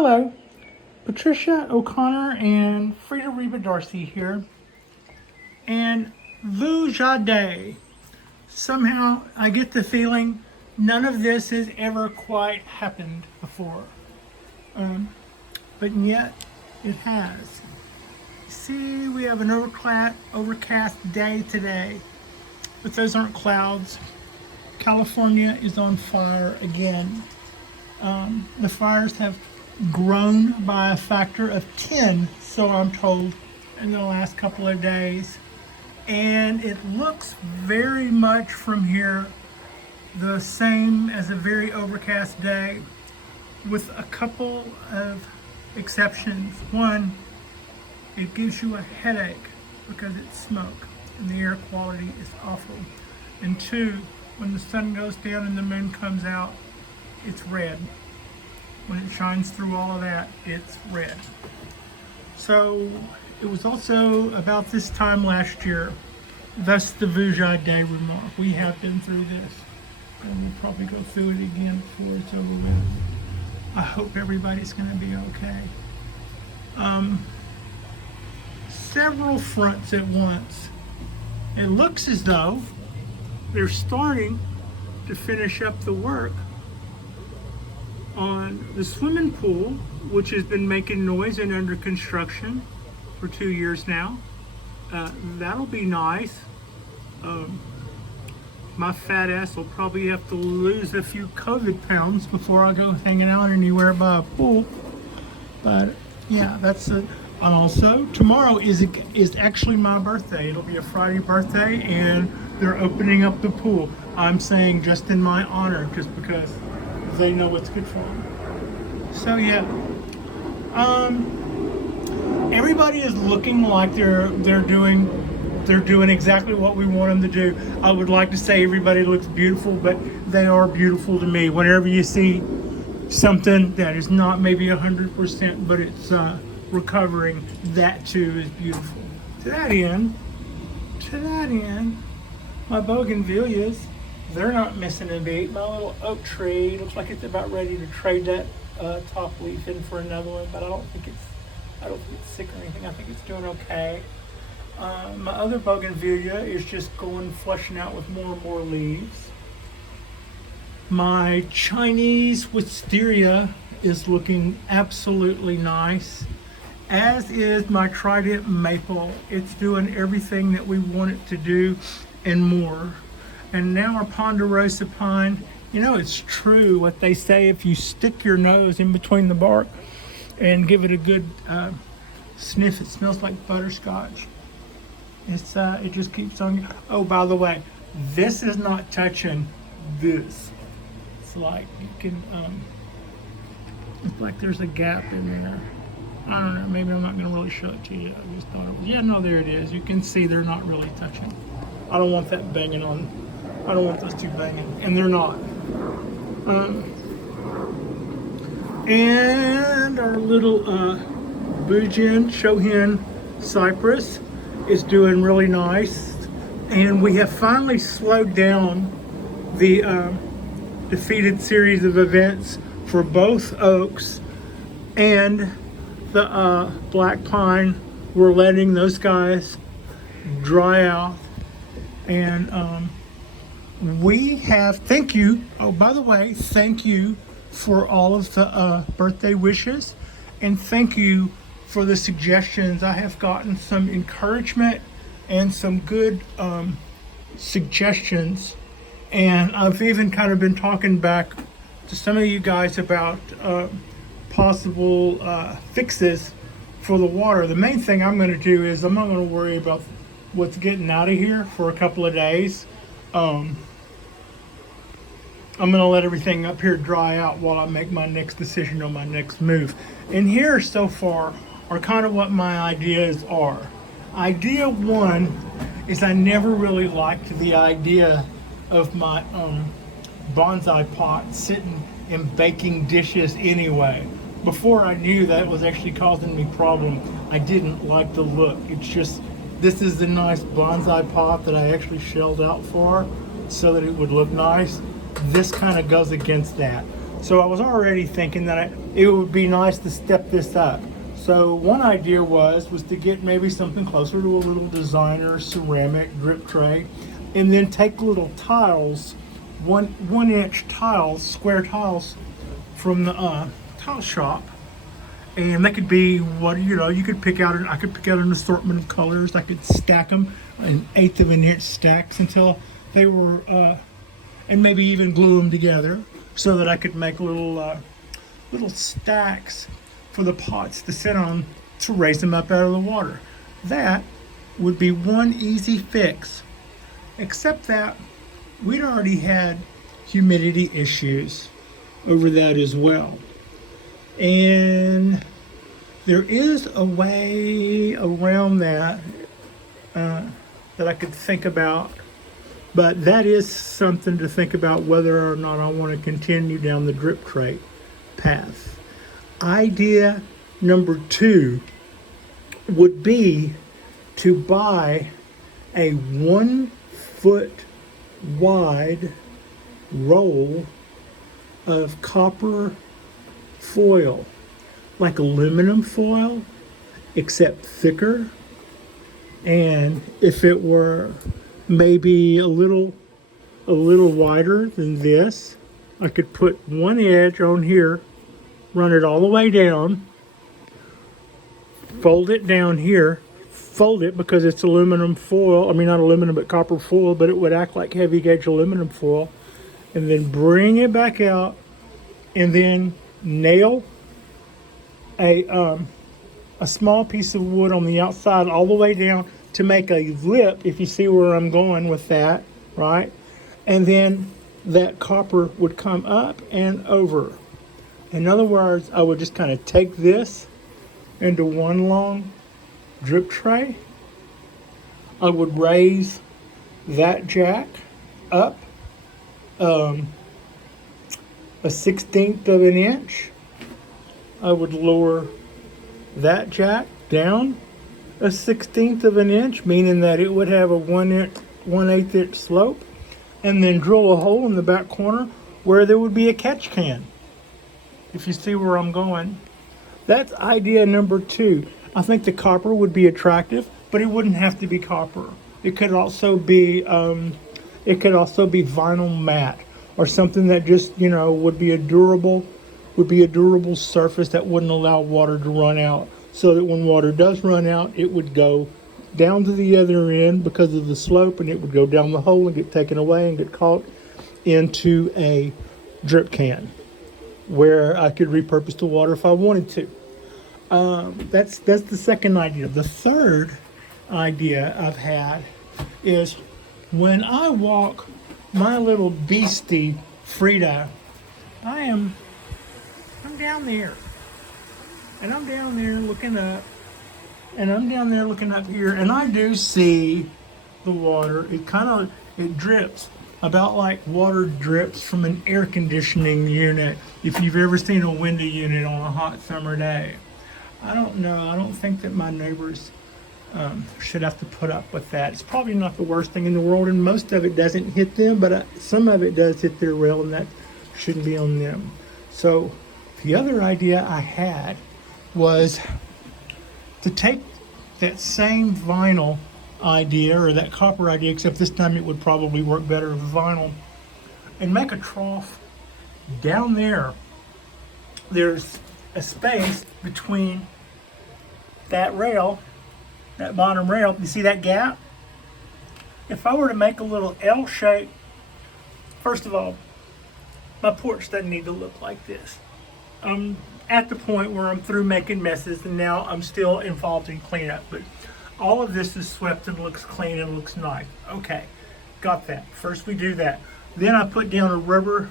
Hello, Patricia O'Connor and Frida Reba Darcy here. And Vu Jade. Somehow I get the feeling none of this has ever quite happened before. But yet it has. See, we have an overcast day today, but those aren't clouds. California is on fire again. The fires have grown by a factor of 10, so I'm told, in the last couple of days. And it looks very much from here the same as a very overcast day, with a couple of exceptions. One, it gives you a headache because it's smoke and the air quality is awful. And two, when the sun goes down and the moon comes out, it's red. When it shines through all of that, it's red. So it was also about this time last year, thus the Vu Jade remark. We have been through this, and we'll probably go through it again before it's over with. I hope everybody's going to be okay. Several fronts at once. It looks as though they're starting to finish up the work on the swimming pool, which has been making noise and under construction for 2 years now. That'll be nice. My fat ass will probably have to lose a few COVID pounds before I go hanging out anywhere by a pool. But yeah, that's it. And also, tomorrow is actually my birthday. It'll be a Friday birthday, and they're opening up the pool. I'm saying just in my honor, just because they know what's good for them. So yeah, everybody is looking like they're doing exactly what we want them to do. I would like to say everybody looks beautiful, but they are beautiful to me. Whenever you see something that is not maybe 100%, but it's recovering, that too is beautiful. To that end, my bougainvilleas, they're not missing a beat. My little oak tree looks like it's about ready to trade that top leaf in for another one, but I don't think it's sick or anything. I think it's doing okay. My other bougainvillea is just flushing out with more and more leaves. My Chinese wisteria is looking absolutely nice, as is my trident maple. It's doing everything that we want it to do and more. And now our ponderosa pine, it's true what they say, if you stick your nose in between the bark and give it a good sniff, it smells like butterscotch. It just keeps on. Oh, by the way, this is not touching this. It's like you can, it's like there's a gap in there. I don't know, maybe I'm not gonna really show it to you. I just thought it was, yeah, no, there it is. You can see they're not really touching. I don't want that banging on. I don't want those two banging, and they're not. And our little Bujin Shohin cypress is doing really nice. And we have finally slowed down the defeated series of events for both oaks and the black pine. We're letting those guys dry out. And we have, thank you. Oh, by the way, thank you for all of the birthday wishes, and thank you for the suggestions. I have gotten some encouragement and some good suggestions, and I've even kind of been talking back to some of you guys about possible fixes for the water. The main thing I'm going to do is I'm not going to worry about what's getting out of here for a couple of days. I'm going to let everything up here dry out while I make my next decision on my next move. And here so far are kind of what my ideas are. Idea one is I never really liked the idea of my bonsai pot sitting in baking dishes anyway. Before I knew that was actually causing me problem, I didn't like the look. It's just, this is the nice bonsai pot that I actually shelled out for so that it would look nice. This kind of goes against that. So I was already thinking that it would be nice to step this up. So one idea was to get maybe something closer to a little designer ceramic drip tray, and then take little tiles, one inch tiles, square tiles from the tile shop, and that could be what you could pick out. I could pick out an assortment of colors. I could stack them in 1/8 of an inch stacks until they were, and maybe even glue them together so that I could make little stacks for the pots to sit on to raise them up out of the water. That would be one easy fix, except that we'd already had humidity issues over that as well. And there is a way around that that I could think about, but that is something to think about whether or not I want to continue down the drip tray path. Idea number 2 would be to buy a 1-foot wide roll of copper foil, like aluminum foil, except thicker. And if it were maybe a little wider than this, I could put one edge on here, run it all the way down, fold it down here, fold it because it's aluminum foil. I mean, not aluminum, but copper foil, but it would act like heavy gauge aluminum foil. And then bring it back out, and then nail a small piece of wood on the outside all the way down to make a lip, if you see where I'm going with that, right? And then that copper would come up and over. In other words, I would just kind of take this into one long drip tray. I would raise that jack up a 1/16 of an inch. I would lower that jack down a 1/16 of an inch, meaning that it would have a 1/8 inch slope, and then drill a hole in the back corner where there would be a catch can. If you see where I'm going, that's idea number 2. I think the copper would be attractive, but it wouldn't have to be copper. It could also be vinyl mat, or something that just would be a durable surface that wouldn't allow water to run out, so that when water does run out, it would go down to the other end because of the slope, and it would go down the hole and get taken away and get caught into a drip can where I could repurpose the water if I wanted to. That's the second idea. The third idea I've had is when I walk my little beastie Frida, I'm down there, and I'm down there looking up, and I'm down there looking up here, and I do see the water. It drips about like water drips from an air conditioning unit, if you've ever seen a window unit on a hot summer day. I don't know. I don't think that my neighbors should have to put up with that. It's probably not the worst thing in the world, and most of it doesn't hit them, but some of it does hit their rail, and that shouldn't be on them. So the other idea I had was to take that same vinyl idea, or that copper idea, except this time it would probably work better with vinyl, and make a trough down there. There's a space between that rail, that bottom rail. You see that gap? If I were to make a little L shape, first of all, my porch doesn't need to look like this. I'm at the point where I'm through making messes, and now I'm still involved in cleanup, but all of this is swept and looks clean and looks nice. Okay, got that. First we do that. Then I put down a rubber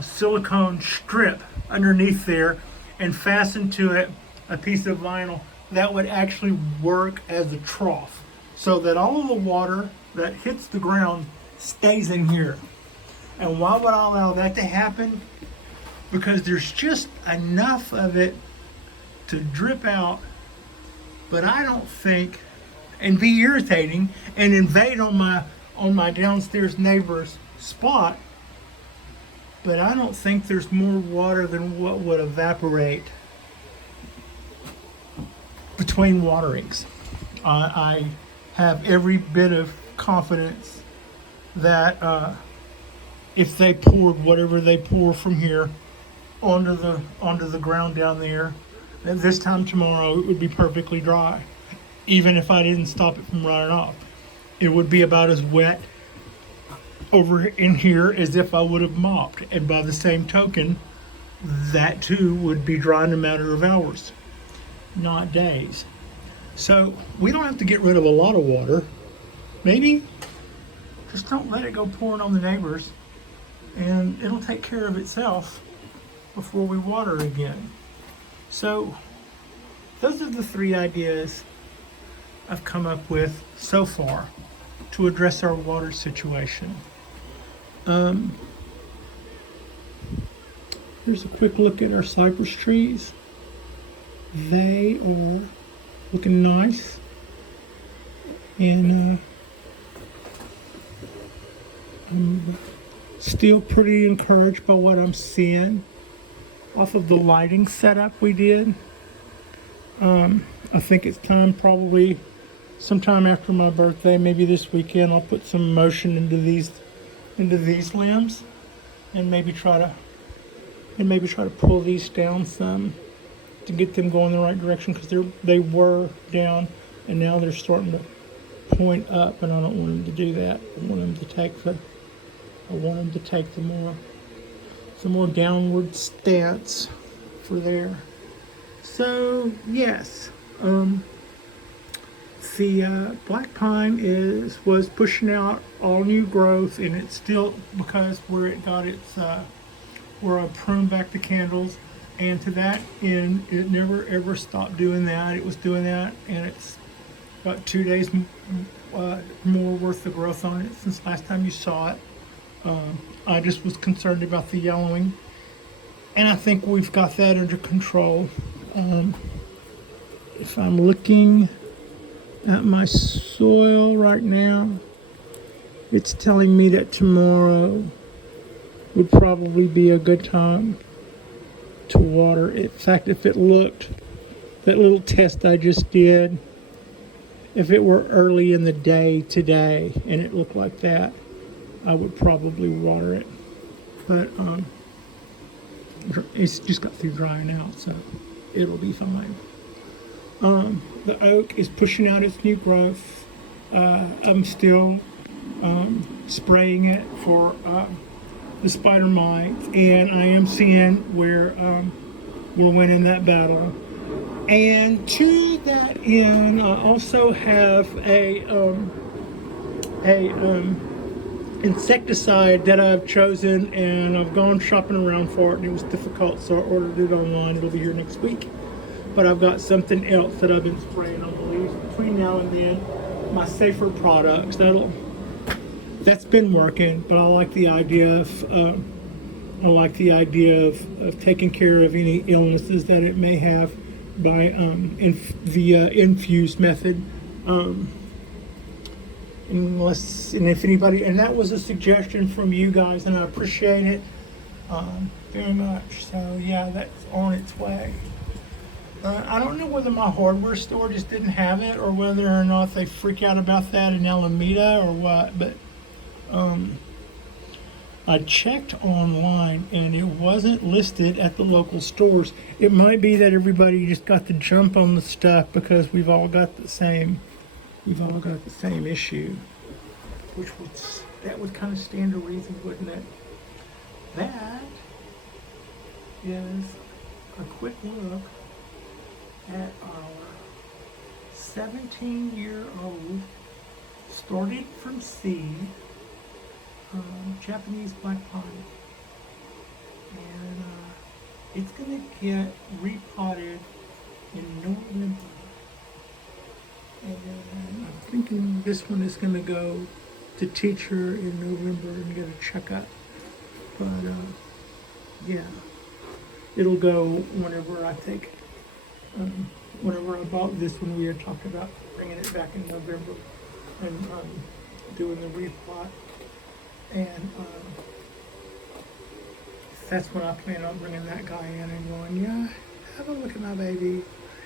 silicone strip underneath there and fasten to it a piece of vinyl that would actually work as a trough, so that all of the water that hits the ground stays in here. And why would I allow that to happen? Because there's just enough of it to drip out, but I don't think, and be irritating and invade on my downstairs neighbor's spot, but I don't think there's more water than what would evaporate between waterings. I have every bit of confidence that if they poured whatever they pour from here onto the ground down there, that this time tomorrow it would be perfectly dry. Even if I didn't stop it from running off, it would be about as wet over in here as if I would have mopped. And by the same token, that too would be dry in a matter of hours, not days. So we don't have to get rid of a lot of water. Maybe just don't let it go pouring on the neighbors, and it'll take care of itself before we water again. So those are the 3 ideas I've come up with so far to address our water situation. Here's a quick look at our cypress trees. They are looking nice, and I'm still pretty encouraged by what I'm seeing off of the lighting setup we did. I think it's time, probably sometime after my birthday, maybe this weekend, I'll put some motion into these limbs, and maybe try to pull these down some to get them going in the right direction, because they were down and now they're starting to point up, and I don't want them to do that. I want them to take the more downward stance for there. So yes, the black pine was pushing out all new growth, and it's still, because where it got its where I pruned back the candles, and to that end, it never ever stopped doing that. It was doing that, and it's got 2 days more worth of growth on it since last time you saw it. I just was concerned about the yellowing, and I think we've got that under control. If I'm looking at my soil right now, it's telling me that tomorrow would probably be a good time to water. In fact, if it looked, that little test I just did, if it were early in the day today and it looked like that, I would probably water it. But it's just got through drying out, so it'll be fine. The oak is pushing out its new growth. I'm still spraying it for the spider mites, and I am seeing where we're winning that battle. And to that end, I also have a insecticide that I've chosen, and I've gone shopping around for it, and it was difficult, so I ordered it online. It'll be here next week. But I've got something else that I've been spraying on the leaves between now and then. My safer products, that's been working, but I like the idea of taking care of any illnesses that it may have by via infused method. If anybody, and that was a suggestion from you guys, and I appreciate it very much. So yeah, that's on its way. I don't know whether my hardware store just didn't have it, or whether or not they freak out about that in Alameda or what, but I checked online and it wasn't listed at the local stores. It might be that everybody just got the jump on the stuff because we've all got the same issue, that would kind of stand to reason, wouldn't it? That is a quick look at our 17-year-old, started from seed, Japanese black pine, and it's going to get repotted in November, and I'm thinking this one is going to go to teacher in November and get a checkup, but yeah, it'll go whenever I take. Whenever I bought this one, we had talked about bringing it back in November and doing the replot. And that's when I plan on bringing that guy in and going, yeah, have a look at my baby.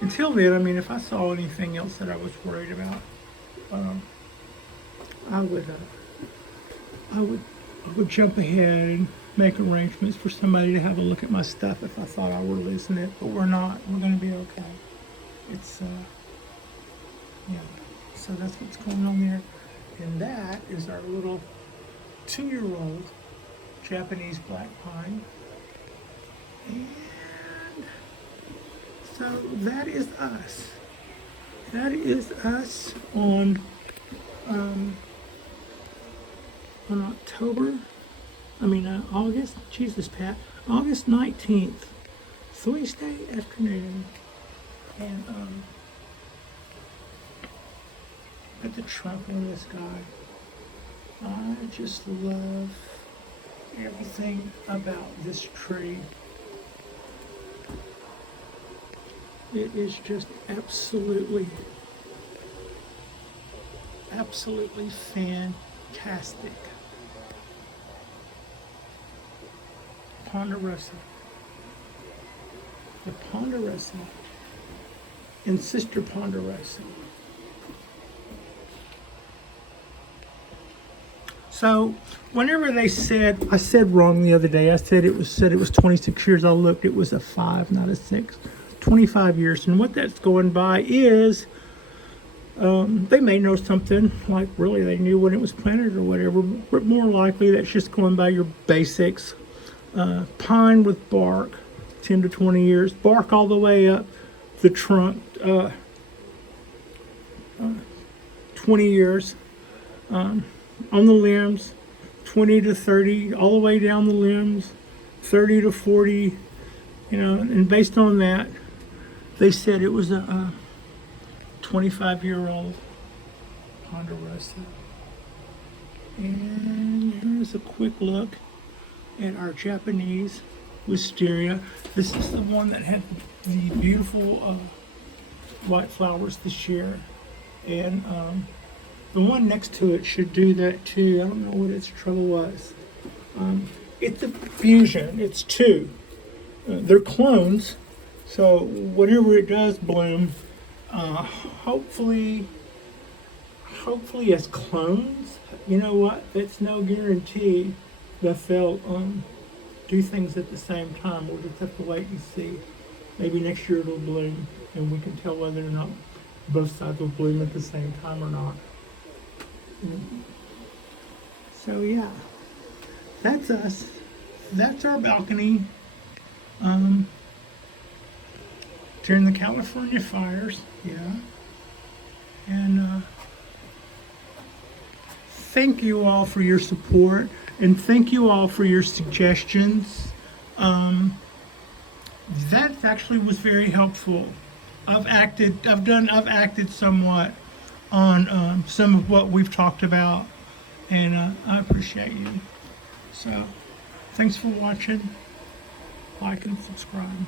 Until then, I mean, if I saw anything else that I was worried about, um, I would, I would, I would jump ahead and make arrangements for somebody to have a look at my stuff if I thought I were losing it. But we're not. We're going to be okay. It's, yeah. So that's what's going on there. And that is our little 2-year-old Japanese black pine. And so that is us. That is us on August, Jesus Pat, August 19th, Thursday afternoon. And at the trunk of this guy, I just love everything about this tree. It is just absolutely fantastic. Ponderosa. The Ponderosa and Sister Ponderosa. So whenever they said, I said wrong the other day. I said it was 26 years. I looked, it was a 5, not a 6. 25 years. And what that's going by is they may know something, like really they knew when it was planted or whatever, but more likely that's just going by your basics. Pine with bark, 10 to 20 years. Bark all the way up the trunk, 20 years. On the limbs, 20 to 30, all the way down the limbs, 30 to 40, and based on that, they said it was a 25-year-old Ponderosa. And here's a quick look at our Japanese wisteria. This is the one that had the beautiful white flowers this year, and the one next to it should do that too. I don't know what its trouble was. It's a fusion. It's two. They're clones, so whenever it does bloom, hopefully as clones, you know what? It's no guarantee that they'll do things at the same time. We'll just have to wait and see. Maybe next year it'll bloom, and we can tell whether or not both sides will bloom at the same time or not. So yeah, that's us. That's our balcony. During the California fires, yeah. And thank you all for your support, and thank you all for your suggestions. That actually was very helpful. I've acted somewhat on some of what we've talked about, and I appreciate you. So thanks for watching. Like and subscribe.